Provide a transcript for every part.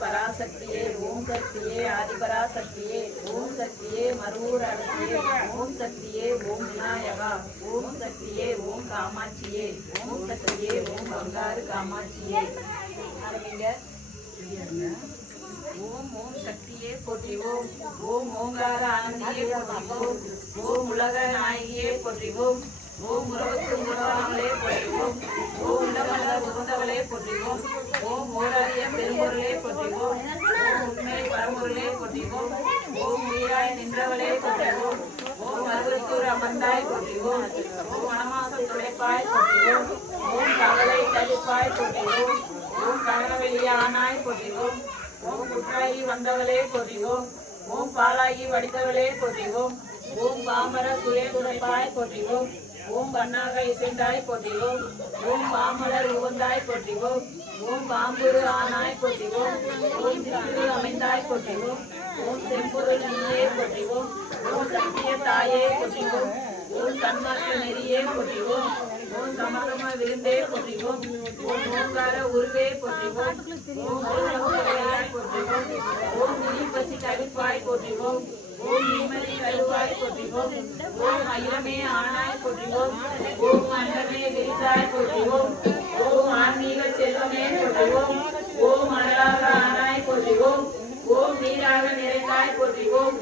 பராசக்தியே ஓம் சக்தியே ஆதிபராசக்தியே ஓம் சக்தியே மருவூர் அரசியே ஓம் சக்தியே ஓம் விநாயகா ஓம் சக்தியே ஓம் காமாட்சியே ஓம் சக்தியே ஓம் பங்காரு காமாட்சியே. ஆரம்பிங்க. ஓம் ஓம் சக்தியே போற்றிவோம். ஓம் ஓங்கார ஆனந்தியே போற்றிவோம். ஓம் உலக நாயகியே போற்றிவோம். ஓம் உலகத்து உலகங்களே போற்றிவோம். ஓம் உலகள உகந்தவளே போற்றிவோம். ஓம் ஓராய பெரும்பொருளே போற்றிவோம். ஓம் உண்மை பரம்பொருளே போற்றிவோம். ஓம் உயிராய் நின்றவளே போற்றிவோம். ஓம் அறுபத்தூர் அமர்ந்தாய் போற்றிவோம். ஓம் வனமாசம் துடைப்பாய் போற்றிவோம். ஓம் கவலை தளிப்பாய் போற்றிவோம். ஓம் கனகவெளியானாய் போற்றிவோம். ஓம் குற்றாகி வந்தவளே போற்றிவோம். ஓம் பாலாகி வடித்தவளே போற்றிவோம். ஓம் பாமர சுய துடைப்பாய் போற்றிவோம். ஓம் பண்ணாக இசைந்தாய் போற்றிவோம். ஓம் பாமலர் உகந்தாய் போற்றிவோம். ஓம் பாம்புரு ஆனாய் போற்றிவோம். ஓம் சிறு அமைந்தாய் போற்றிவோம். ஓம் செம்பொருள் நீயே போற்றிவோம். ஓம் சத்திய தாயே போற்றிவோம். ஓம் சன்மார்க்க நெறியே போற்றிவோம். ஓம் சமகம விருந்தே போற்றிவோம். ஓம் ஓங்கார உருவே போற்றிவோம். ஓம் ஓங்காராய் போற்றிவோம். ஓம் நிதிப்பசி தவிப்பாய் போற்றிவோம். ஓம் நிம்மதி கருவாய் போற்றிவோம். ஓம் அயிரமே ஆனாய் போற்றிவோம். ஓம் அண்டமே விரித்தாய் போற்றிவோம். ஓம் ஆன்மீக செல்வமே போற்றிவோம். ஓம் அனலாக ஆனாய் போற்றிவோம். ஓம் நீராக நிறைந்தாய் போற்றிவோம்.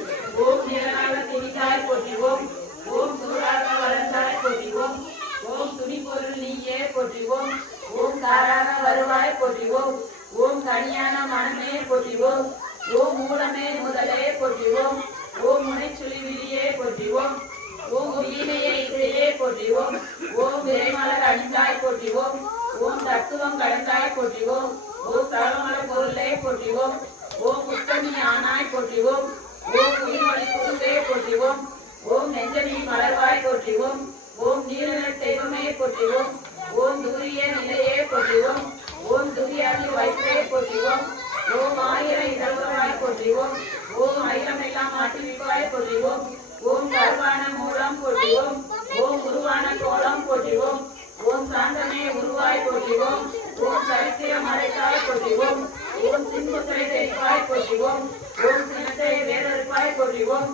ஓம் நீராக திணித்தாய் போற்றிவோம். ஓம் தூராக வளர்ந்தாய் போற்றிவோம். ஓம் துணி பொருள் நீயே போற்றிவோம். ஓம் தாராக வருவாய் போற்றிவோம். ஓம் கனியான மனமே போற்றிவோம். ஓம் மூலமே முதலே போற்றிவோம். ஓம் முனைச்சுழி விழியே போற்றிவோம். ஓம் வீணையை இசையே போற்றிவோம். ஓம் விரைமலர் அணிந்தாய் போற்றிவோம். ஓம் தத்துவம் கடந்தாய் போற்றிவோம். ஓம் சரமல பொருளே போற்றிவோம். ஓம் உத்தமி ஆனாய் போற்றிவோம். ஓம் உயிர்மொழி குருவே போற்றிவோம். ஓம் நெஞ்சனி மலர்வாய் போற்றிவோம். ஓம் நீலநர் தெய்வமே போற்றிவோம். ஓம் தூரிய நிலையே போற்றிவோம். ஓம் துரியாதி வைப்பே போற்றிவோம். ஓம் ஆயிர இதழ்வாய் போற்றிவோம். ஓம் ஐரமெல்லாம் ஆட்டிவிப்பாய் போற்றிவோம். ஓம் கருவான மூலம் போற்றிவோம். ஓம் உருவான கோலம் போற்றிவோம். ஓம் சாந்தமே உருவாய் போற்றிவோம். ஓம் சரித்திர மறைத்தாய் போற்றிவோம். ஓம் சின்புத்திரை தெரிப்பாய் போற்றிவோம். ஓம் சினத்தை வேறறுப்பாய் போற்றிவோம்.